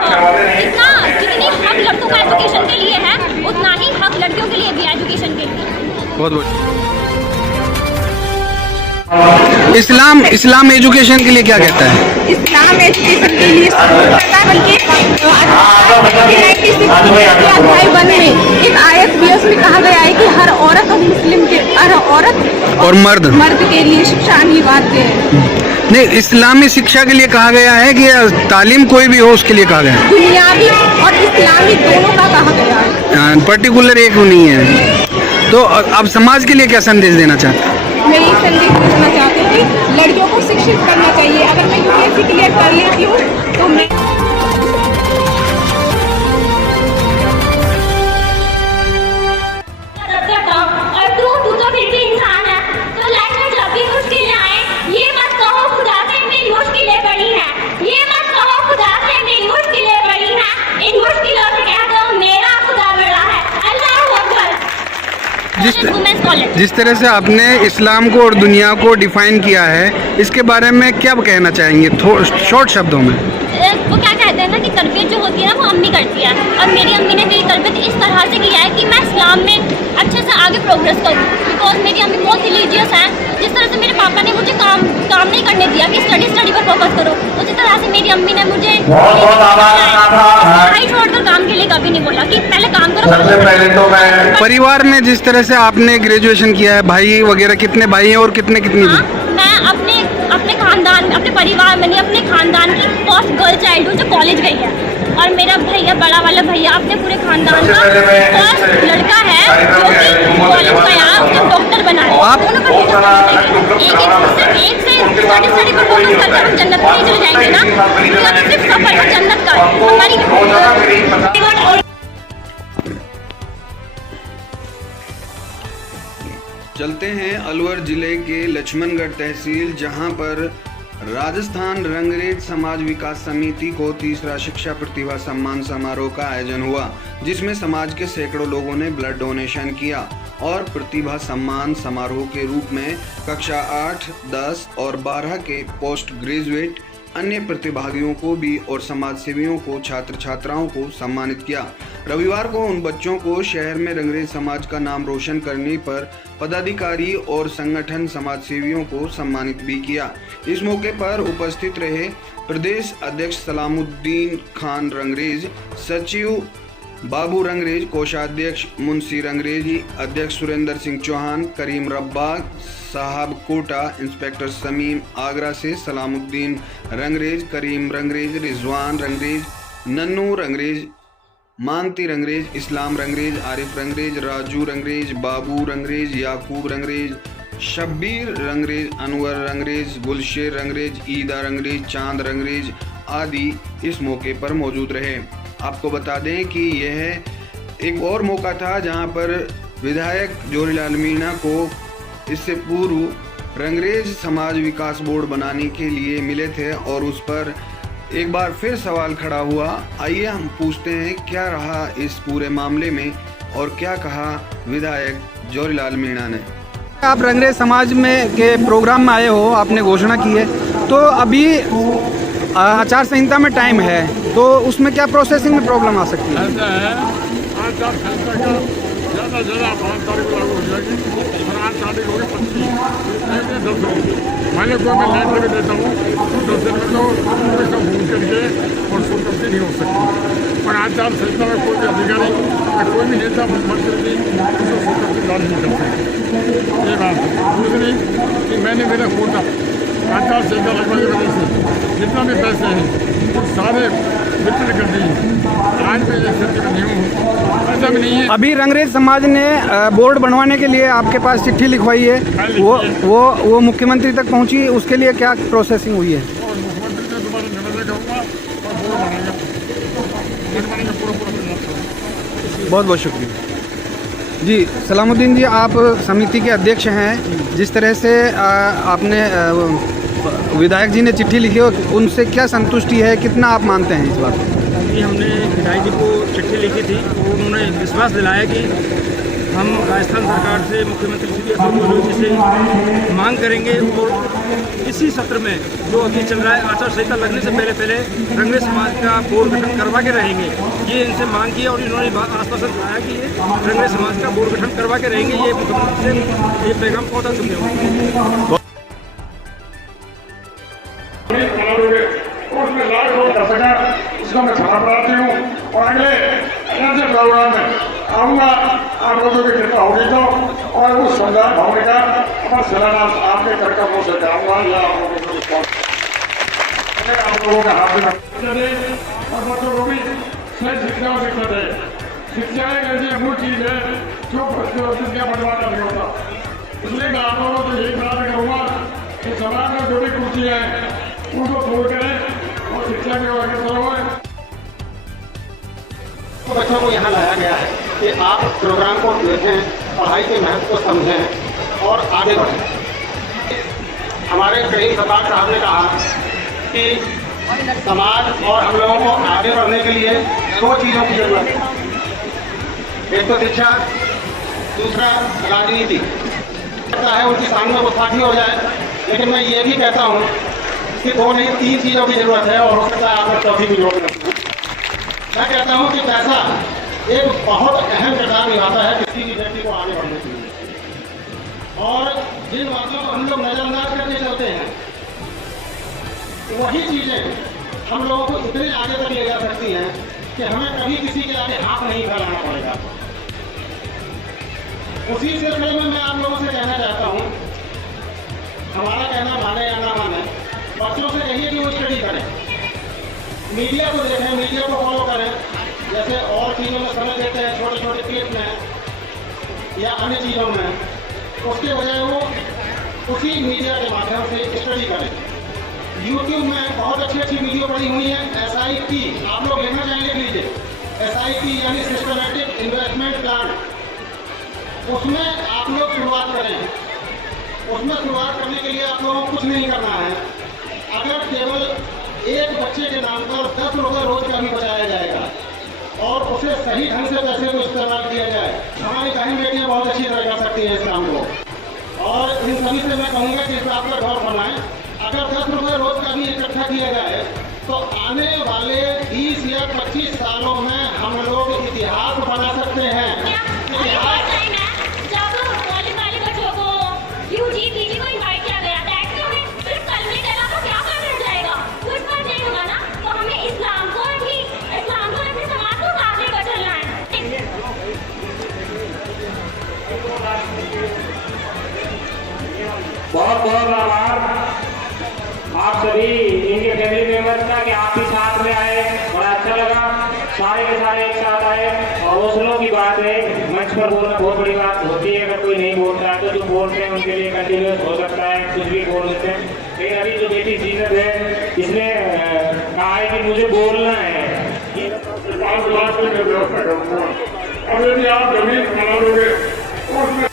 इतना जितनी हक लड़कों का एजुकेशन के लिए है उतना ही हक लड़कियों के लिए भी है एजुकेशन के लिए। बहुत बहुत इस्लाम एजुकेशन के लिए क्या कहता है? इस्लाम एजुकेशन के लिए बल्कि 96 में एक आयत भी उसमें कहा गया है कि हर औरत और मुस्लिम के हर औरत और मर्द के लिए शिक्षा अनिवार्य है। नहीं, इस्लामी शिक्षा के लिए कहा गया है कि तालीम कोई भी हो उसके लिए कहा गया है? दुनियावी और इस्लामी दोनों का कहा गया है, पर्टिकुलर एक नहीं है। तो अब समाज के लिए क्या संदेश देना चाहते हैं? मैं ये संदेश देना चाहती हूँ कि लड़कियों को शिक्षित करना चाहिए। अगर मैं यूपीएससी क्लियर कर लेती हूँ तो मैं जिस तरह से आपने इस्लाम को और दुनिया को डिफाइन किया है, इसके बारे में क्या कहना चाहेंगे शॉर्ट शब्दों में? वो क्या कहते हैं ना कि तरबियत जो होती है ना वो अम्मी करती है, और मेरी अम्मी ने मेरी तरबियत इस तरह से किया है कि मैं इस्लाम में अच्छे से आगे प्रोग्रेस करूँ। बिकॉज मेरी अम्मी बहुत रिलीजियस है। जिस तरह से मेरे पापा ने मुझे काम नहीं करने दिया कि स्टडी पर फोकस करो, उसी तरह से मेरी अम्मी ने मुझे पढ़ाई छोड़कर काम के लिए कभी नहीं बोला कि पहले काम करो। परिवार में जिस तरह से आपने ग्रेजुएशन किया है, भाई वगैरह कितने भाई हैं और कितनी मैं अपने खानदान, अपने परिवार में, अपने खानदान की फर्स्ट गर्ल चाइल्ड हूँ जो कॉलेज गई है, और मेरा भैया, बड़ा वाला भैया अपने पूरे खानदान का फर्स्ट लड़का है जो कि कॉलेज गया, उसको डॉक्टर बना है। एक से स्टडी पर फोकस करके हम जन्नत में चले जाएंगे ना, सिर्फ सफर है जन्नत का हमारी। चलते हैं अलवर जिले के लक्ष्मणगढ़ तहसील, जहां पर राजस्थान रंगरेज समाज विकास समिति को तीसरा शिक्षा प्रतिभा सम्मान समारोह का आयोजन हुआ, जिसमें समाज के सैकड़ों लोगों ने ब्लड डोनेशन किया और प्रतिभा सम्मान समारोह के रूप में कक्षा 8, 10 और 12 के पोस्ट ग्रेजुएट अन्य प्रतिभागियों को भी और समाज सेवियों को, छात्र छात्राओं को सम्मानित किया। रविवार को उन बच्चों को शहर में रंगरेज समाज का नाम रोशन करने पर पदाधिकारी और संगठन समाज सेवियों को सम्मानित भी किया। इस मौके पर उपस्थित रहे प्रदेश अध्यक्ष सलामुद्दीन खान रंगरेज, सचिव बाबू रंगरेज, कोषाध्यक्ष मुंशी रंगरेज, अध्यक्ष सुरेंद्र सिंह चौहान, करीम रब्बा साहब कोटा, इंस्पेक्टर समीम आगरा से सलामुद्दीन रंगरेज, करीम रंगरेज, रिजवान रंगरेज, नन्नू रंगरेज, मानती रंगरेज, इस्लाम रंगरेज, आरिफ रंगरेज, राजू रंगरेज, बाबू रंगरेज, याकूब रंगरेज, शब्बीर रंगरेज, अनवर रंगरेज, गुलशेर रंगरेज, ईदा रंगरेज, चांद रंगरेज आदि इस मौके पर मौजूद रहे। आपको बता दें कि यह एक और मौका था जहां पर विधायक जोरीलाल मीणा को इससे पूर्व रंगरेज समाज विकास बोर्ड बनाने के लिए मिले थे और उस पर एक बार फिर सवाल खड़ा हुआ। आइए हम पूछते हैं क्या रहा इस पूरे मामले में और क्या कहा विधायक जोरीलाल मीणा ने। आप रंगरेज समाज में के प्रोग्राम में आए हो, आपने घोषणा की है, तो अभी आचार संहिता में टाइम है, तो उसमें क्या प्रोसेसिंग में प्रॉब्लम आ सकती है? ऐसा है, आचार संहिता का ज़्यादा 5 तारीख को लागू हो जाएगी और 8 तारीख होगी 25 मैंने कोई मैं लाइन लगे देता हूँ 10 दिन में तो पूरे सब घूम करके और सुन करके नहीं हो सकती। पर आचार संहिता में कोई भी अधिकारी या कोई भी नेता मंत्री भी उसको सुन करके जारी नहीं कर सकते। ये बात है। दूसरी कि मैंने मेरा कोटा आचार संहिता लगवाने की वजह से जितना भी पैसे हैं वो सारे वितरित कर दिए। आज मैं ये स्थिति में नहीं हूँ, ऐसा भी नहीं है। अभी रंगरेज समाज ने बोर्ड बनवाने के लिए आपके पास चिट्ठी लिखवाई है, वो मुख्यमंत्री तक पहुंची, उसके लिए क्या प्रोसेसिंग हुई है? और मुख्यमंत्री से दोबारा निवेदन करूँगा और बोर्ड बनाएंगे, पूरा बहुत बहुत शुक्रिया जी। सलामुद्दीन जी, आप समिति के अध्यक्ष हैं, जिस तरह से आपने विधायक जी ने चिट्ठी लिखी हो, उनसे क्या संतुष्टि है, कितना आप मानते हैं इस बात को? कि हमने विधायक जी को चिट्ठी लिखी थी, तो उन्होंने विश्वास दिलाया कि हम राजस्थान सरकार से मुख्यमंत्री श्री अशोक गहलोत जी से मांग करेंगे और इसी सत्र में जो अभी चल रहा है आचार संहिता लगने से पहले रंगरेज समाज का बोर्ड गठन करवा के रहेंगे, ये इनसे मांग की और इन्होंने आश्वासन दिलाया कि ये रंगरेज समाज का बोर्ड गठन करवा के रहेंगे। ये मुख्यमंत्री से ये पैगाम पहुँचा चुके हैं। उसमें लाख लोग कर सका, इसको मैं क्षमा प्रार्थी हूँ और अगले ऐसे प्रोग्राम में आऊँगा। आप लोगों की कृपा होगी तो और उस संविधान भवन का अपना शिलान्यास आपके कार्यक्रमों से कराऊंगा या आप लोगों का हाथ में और बच्चों को भी सही शिक्षा और शिक्षा दे। शिक्षा एक ऐसी अमूल चीज है जो जिसका बंटवारा नहीं होता। इसलिए मैं आप लोगों को यही प्रार्थना करूँगा कि समाज में जो भी कुर्सियाँ हैं उनको दूर करें और शिक्षा के आगे बढ़ाएं। बच्चों को यहाँ लाया गया है कि आप प्रोग्राम को देखें, पढ़ाई के महत्व को समझें और आगे बढ़ें। हमारे करीम सरकार साहब ने कहा कि समाज और हम लोगों को आगे बढ़ने के लिए दो चीज़ों की जरूरत है, एक तो शिक्षा, दूसरा राजनीति। चाहे उनकी सामने वो साथी हो जाए, लेकिन मैं ये भी कहता हूँ कि दो नहीं तीन चीज़ों की जरूरत है और हो सकता है आपको चौथी की जरूरत नहीं। मैं कहता हूँ कि पैसा एक बहुत अहम किरदार निभाता है किसी भी व्यक्ति को आगे बढ़ने के लिए, और जिन बातों को हम लोग नजरअंदाज करके चलते हैं वही चीज़ें हम लोगों को इतने आगे तक ले जा सकती हैं कि हमें कभी किसी के आगे हाथ नहीं फैलाना पड़ेगा। उसी सिलसिले में मैं आप लोगों से कहना चाहता हूँ, हमारा कहना माने या ना माने, बच्चों से कहिए कि वो स्टडी करें, मीडिया को देखें, मीडिया को फॉलो करें। जैसे और चीज़ों में समय देते हैं छोटे छोटे क्लिप में या अन्य चीज़ों में, उसके बजाय वो उसी मीडिया के माध्यम से स्टडी करें। यूट्यूब में बहुत अच्छी अच्छी वीडियो पड़ी हुई है। SIP आप लोग लेना चाहेंगे लीजिए, SIP यानी सिस्टमेटिक इन्वेस्टमेंट प्लान, उसमें आप लोग शुरुआत करें। उसमें शुरुआत करने के लिए आप लोगों को कुछ नहीं करना है। अगर केवल एक बच्चे के नाम पर 10 रुपये रोज का भी बचाया जाएगा और उसे सही ढंग से पैसे को इस्तेमाल किया जाए, हमारी बहन बेटियाँ बहुत अच्छी तरह कर सकती हैं इस काम को। और इन सभी से मैं कहूँगा कि इस बात पर गौर फरमाएं, अगर 10 रुपये रोज का भी इकट्ठा किया जाए तो आने वाले 20 या 25 सालों में हम लोग इतिहास बना सकते हैं। इतिहास बहुत बहुत आभार आप सभी इनके फैमिली मेंबर्स का कि आप भी साथ में आए और अच्छा लगा, सारे के सारे एक साथ आए। और हौसलों की बात है, मंच पर बोलना बहुत बड़ी बात होती है। अगर कोई नहीं बोलता है तो जो बोलते हैं उनके लिए कंटिन्यूस हो सकता है, कुछ भी बोल देते हैं। लेकिन अभी जो बेटी जीनत है, इसने कहा है कि मुझे बोलना है। अब यदि आप जमीन बना लोगे